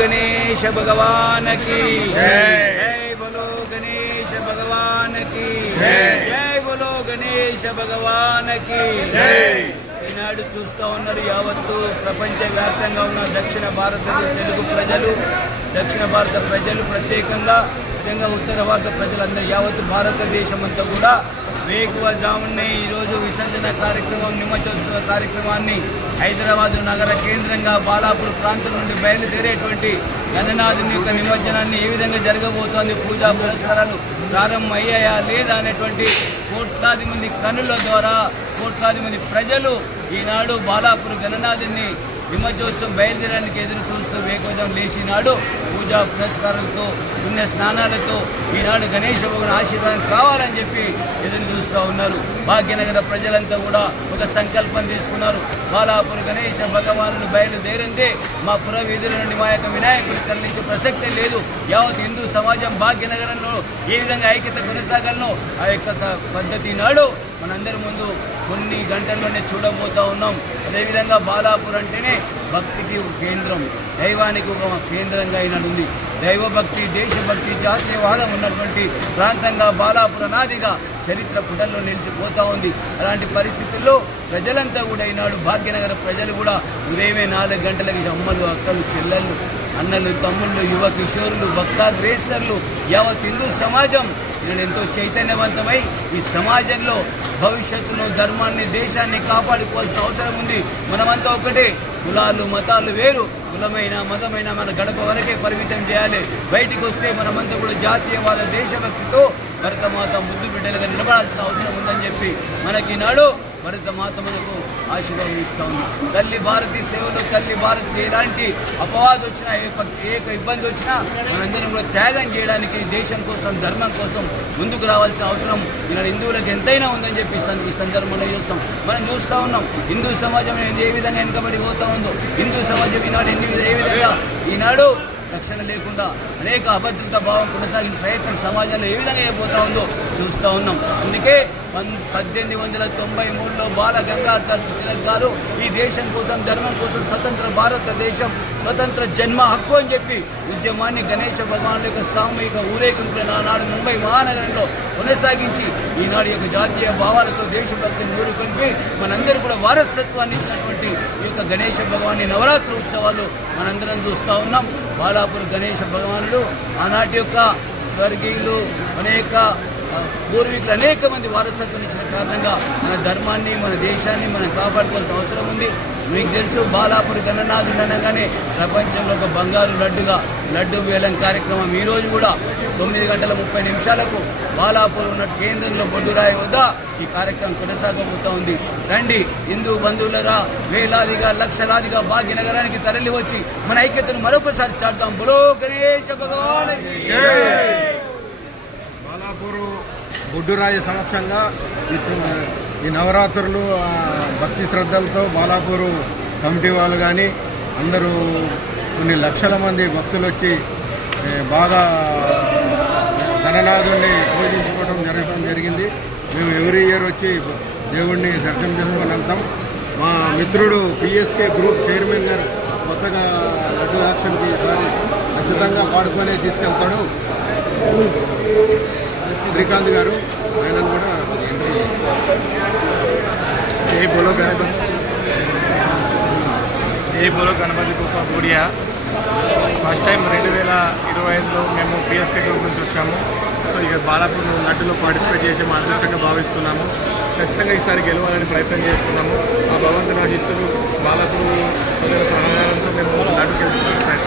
गणेश भगवान की जय बोलो गणेश भगवान की जय बोलो गणेश भगवान की जय ఈనాడు చూస్తూ ఉన్నారు యావత్తు ప్రపంచవ్యాప్తంగా ఉన్న దక్షిణ భారత తెలుగు ప్రజలు దక్షిణ భారత ప్రజలు ప్రత్యేకంగా ముఖ్యంగా ఉత్తర భారత ప్రజలందరూ యావత్తు భారతదేశం అంతా కూడా వేకువజామునే ఈరోజు విసర్జన కార్యక్రమం నిమజ్జోత్సవ కార్యక్రమాన్ని హైదరాబాదు నగర కేంద్రంగా బాలాపూర్ ప్రాంతం నుండి బయలుదేరేటువంటి గణనాథుని యొక్క నిమజ్జనాన్ని ఏ విధంగా జరగబోతోంది, పూజా పురస్కారాలు ప్రారంభమయ్యాయా లేదా అనేటువంటి కోట్లాది మంది కనుల ద్వారా కోట్లాది మంది ప్రజలు ఈనాడు బాలాపూర్ గణనాథుని నిమజ్జోత్సవం బయలుదేరడానికి ఎదురు చూస్తూ వేకువజాము లేచినాడు పూజా పురస్కారాలతో పుణ్య స్నానాలతో ఈనాడు గణేశ భగవాన్ ఆశీర్వాదం కావాలని చెప్పి ఎదురు చూస్తూ ఉన్నారు. భాగ్యనగర ప్రజలంతా కూడా ఒక సంకల్పం తీసుకున్నారు. బాలాపూర్ గణేశ భగవానుడు బయలుదేరిందే మా పుర వీధుల నుండి మా యొక్క వినాయకుడు తరలించే ప్రసక్తే లేదు. యావత్ హిందూ సమాజం భాగ్యనగరంలో ఏ విధంగా ఐక్యత కొనసాగాలనో ఆ యొక్క పద్ధతి నాడు మనందరి ముందు కొన్ని గంటల్లోనే చూడబోతూ ఉన్నాం. అదేవిధంగా బాలాపూర్ అంటేనే భక్తికి కేంద్రం, దైవానికి ఒక కేంద్రంగా అయినది. దైవభక్తి, దేశభక్తి, జాతీయవాదం ఉన్నటువంటి ప్రాంతంగా బాలాపూర్ అనాదిగా చరిత్ర పుటల్లో నిలిచిపోతూ ఉంది. అలాంటి పరిస్థితుల్లో ప్రజలంతా కూడా ఈనాడు భాగ్యనగర ప్రజలు కూడా ఉదయమే 4 గంటలకి అమ్మలు, అక్కలు, చెల్లెళ్ళు, అన్నలు, తమ్ముళ్ళు, యువ కిషోరులు, భక్తాగ్రేసర్లు యావత్ హిందూ సమాజం నేను ఎంతో చైతన్యవంతమై ఈ సమాజంలో భవిష్యత్తును, ధర్మాన్ని, దేశాన్ని కాపాడుకోవాల్సిన అవసరం ఉంది. మనమంతా ఒకటే, కులాలు మతాలు వేరు, కులమైన మతమైన మన గడప వరకే పరిమితం చేయాలి. బయటికి వస్తే మనమంతా కూడా జాతీయవాద దేశభక్తితో భరతమాత ముద్దు బిడ్డలుగా నిలబడాల్సిన అవసరం ఉందని చెప్పి మనకి నాడు భరతమాత మనకు ఆశీర్వాదం ఇస్తూ ఉంది. తల్లి భారతి సేవలో తల్లి భారతికి ఎలాంటి అపవాదం వచ్చినా, ఏ ఇబ్బంది వచ్చినా మనందరం కూడా త్యాగం చేయడానికి దేశం కోసం, ధర్మం కోసం ముందుకు రావాల్సిన అవసరం ఈనాడు హిందువులకు ఎంతైనా ఉందని చెప్పి ఈ సందర్భంలో చూస్తాం. మనం చూస్తూ ఉన్నాం హిందూ సమాజం ఏ విధంగా వెనుకబడి పోతూ ఉందో. హిందూ సమాజం ఈనాడు ఏ విధంగా ఈనాడు రక్షణ లేకుండా అనేక అభద్రతా భావం కొనసాగిన ప్రయత్నం సమాజంలో ఏ విధంగా అయిపోతూ ఉందో చూస్తూ ఉన్నాం. అందుకే 1893లో బాల గంగాధర్ తిలక్ గారు ఈ దేశం కోసం, ధర్మం కోసం, స్వతంత్ర భారతదేశం, స్వతంత్ర జన్మ హక్కు అని చెప్పి ఉద్యమాన్ని గణేశ భగవాన్ యొక్క సామూహిక ఊరేగింపులు నాడు ముంబై మహానగరంలో కొనసాగించి ఈనాడు యొక్క జాతీయ భావాలతో దేశభక్తిని నూరుకొల్పి మనందరూ కూడా వారసత్వాన్ని ఇచ్చినటువంటి ఈ యొక్క గణేశ భగవాన్ నవరాత్రి ఉత్సవాలు మనందరం చూస్తూ ఉన్నాం. బాలాపూర్ గణేశ భగవానుడు ఆనాటి యొక్క స్వర్గీయులు అనేక పూర్వీకులు అనేక మంది వారసత్వం ఇచ్చిన కారణంగా మన ధర్మాన్ని, మన దేశాన్ని మనం కాపాడుకోవాల్సిన అవసరం ఉంది. మీకు తెలుసు బాలాపూర్ గణనాథుడు అనగానే ప్రపంచంలో ఒక బంగారు లడ్డు వేలం కార్యక్రమం ఈరోజు కూడా 9:30 బాలాపూర్ ఉన్న కేంద్రంలో బొడ్డురాయి వద్ద ఈ కార్యక్రమం కొనసాగబోతూ ఉంది. రండి హిందూ బంధువులరా, వేలాదిగా లక్షలాదిగా భాగ్యనగరానికి తరలి వచ్చి మన ఐక్యతను మరొకసారి చాటుదాం. బోలో గణేశ భగవాన్. బాలాపూర్ బొడ్డురాయి సమక్షంగా ఈ నవరాత్రులు భక్తి శ్రద్ధలతో బాలాపూరు కమిటీ వాళ్ళు కానీ అందరూ కొన్ని లక్షల మంది భక్తులు వచ్చి బాగా గణనాథుడిని పూజించుకోవడం జరిగింది. మేము ఎవ్రీ ఇయర్ వచ్చి దేవుడిని దర్శనం చేసుకొని వెళ్తాం. మా మిత్రుడు పిఎస్కే గ్రూప్ చైర్మన్ గారు కొత్తగా లడ్డు యాక్షన్కి ఈసారి ఖచ్చితంగా పాడుకొనే తీసుకెళ్తాడు. శ్రీకాంత్ గారు ఆయన కూడా జై బోలో గణపతి బప్పా మోరియా. ఫస్ట్ టైం 2025లో మేము పిఎస్కే గ్రూప్ నుంచి వచ్చాము. సో ఇక బాలాపూర్ లడ్డులో పార్టిసిపేట్ చేసి మా అదృష్టంగా భావిస్తున్నాము. ఖచ్చితంగా ఈసారి గెలవాలని ప్రయత్నం చేస్తున్నాము. ఆ భగవంతుని ఆశీస్సులు బాలాపూర్ ప్రజల సహకారంతో మేము లడ్డు గెలుచుకోవడానికి